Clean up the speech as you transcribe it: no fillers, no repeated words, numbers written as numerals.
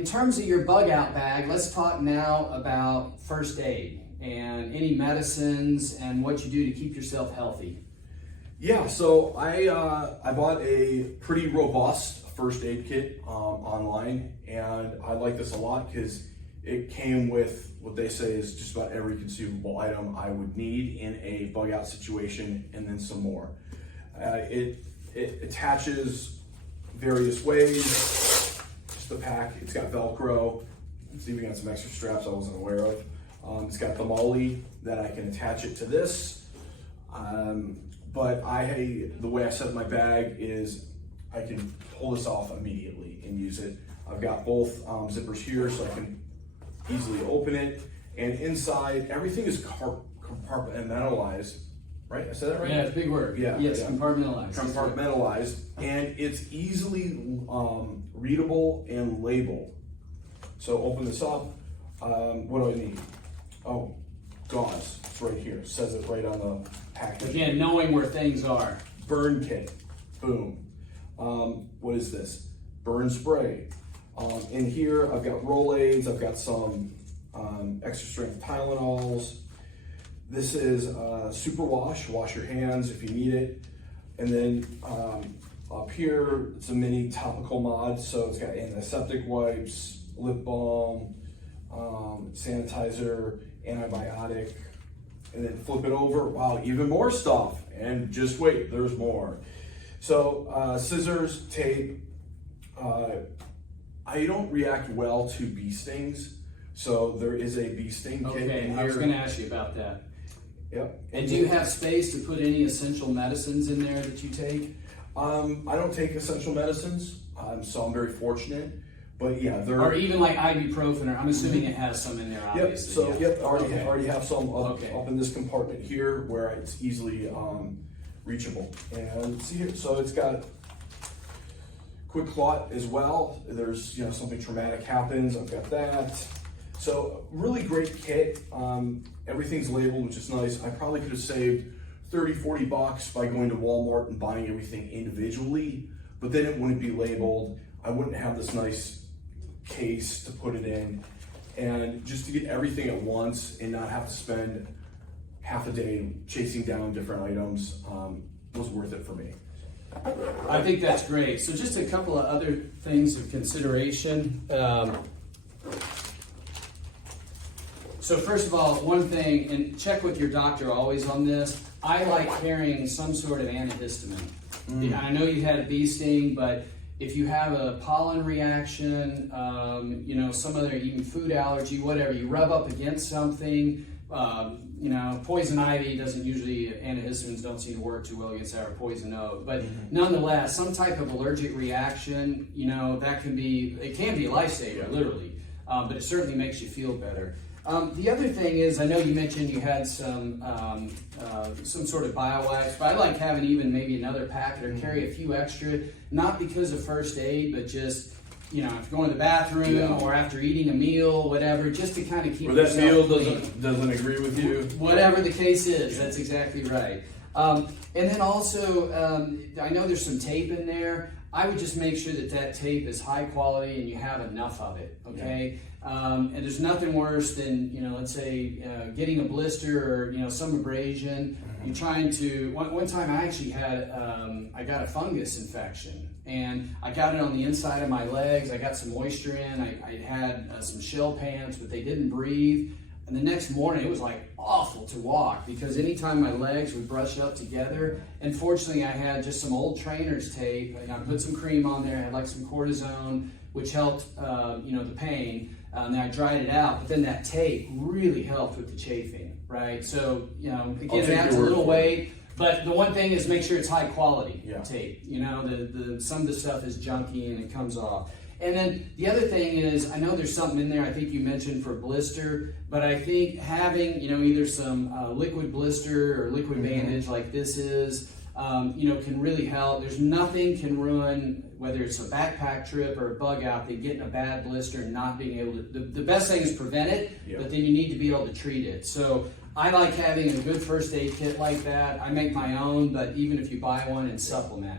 in terms of your bug out bag, let's talk now about first aid and any medicines and what you do to keep yourself healthy. Yeah, so I bought a pretty robust first aid kit online, and I like this a lot because it came with what they say is just about every conceivable item I would need in a bug out situation, and then some more. It attaches various ways. Just the pack. It's got Velcro. It's even got some extra straps I wasn't aware of. It's got the molly that I can attach it to this. But the way I set my bag is I can pull this off immediately and use it. I've got both zippers here so I can easily open it. And inside, everything is compartmentalized, right? I said that right? Yeah, it's a big word. Yeah. Yes, yeah. compartmentalized. Compartmentalized, and it's easily readable and labeled. So open this up. What do I need? Oh, gauze. It's right here. It says it right on the package. Again, knowing where things are. Burn kit. Boom. What is this? Burn spray. In here, I've got Rolaids. I've got some extra strength Tylenols. This is super wash. Wash your hands if you need it. And then up here, it's a mini topical mod. So it's got antiseptic wipes, lip balm, sanitizer, antibiotic, and then flip it over. Wow, even more stuff. And just wait, there's more. So scissors, tape. I don't react well to bee stings, so there is a bee sting kit in here. I was going to ask you about that. Yep. And do you have space to put any essential medicines in there that you take? I don't take essential medicines, so I'm very fortunate. But yeah, or even like ibuprofen, or I'm assuming it has some in there, obviously. Yep, so I already have some up in this compartment here where it's easily reachable. And see here, so it's got quick clot as well. There's, something traumatic happens, I've got that. So really great kit. Everything's labeled, which is nice. I probably could have saved 30, 40 bucks by going to Walmart and buying everything individually, but then it wouldn't be labeled. I wouldn't have this nice case to put it in, and just to get everything at once and not have to spend half a day chasing down different items was worth it for me. I think that's great. So just a couple of other things of consideration. So first of all, one thing, and check with your doctor always on this, I like carrying some sort of antihistamine. I know you had a bee sting, but if you have a pollen reaction, some other, even food allergy, whatever, you rub up against something, poison ivy doesn't usually, antihistamines don't seem to work too well against that, or poison oak. But nonetheless, some type of allergic reaction, that can be a lifesaver, literally, but it certainly makes you feel better. The other thing is, I know you mentioned you had some sort of bio-wipes, but I like having even maybe another packet or carry a few extra, not because of first aid, but just, if you're going to the bathroom or after eating a meal, whatever, just to kind of keep yourself clean. Or that meal doesn't agree with you. Whatever the case is, that's exactly right. And then also, I know there's some tape in there. I would just make sure that tape is high quality and you have enough of it, okay? And there's nothing worse than, let's say, getting a blister or, some abrasion. You're trying to, one time I actually had, I got a fungus infection, and I got it on the inside of my legs. I got some moisture in. I had some shell pants, but they didn't breathe. And the next morning, it was like awful to walk because anytime my legs would brush up together, and fortunately I had just some old trainer's tape, and I put some cream on there, I had like some cortisone, which helped, the pain, and then I dried it out, but then that tape really helped with the chafing, right? So, again, it adds a little weight, but the one thing is make sure it's high quality tape. Some of the stuff is junky and it comes off. And then the other thing is, I know there's something in there, I think you mentioned for blister, but I think having, either some liquid blister or liquid bandage like this is, can really help. There's nothing can ruin, whether it's a backpack trip or a bug out, than getting a bad blister and not being able to, the best thing is prevent it, but then you need to be able to treat it. So I like having a good first aid kit like that. I make my own, but even if you buy one and supplement.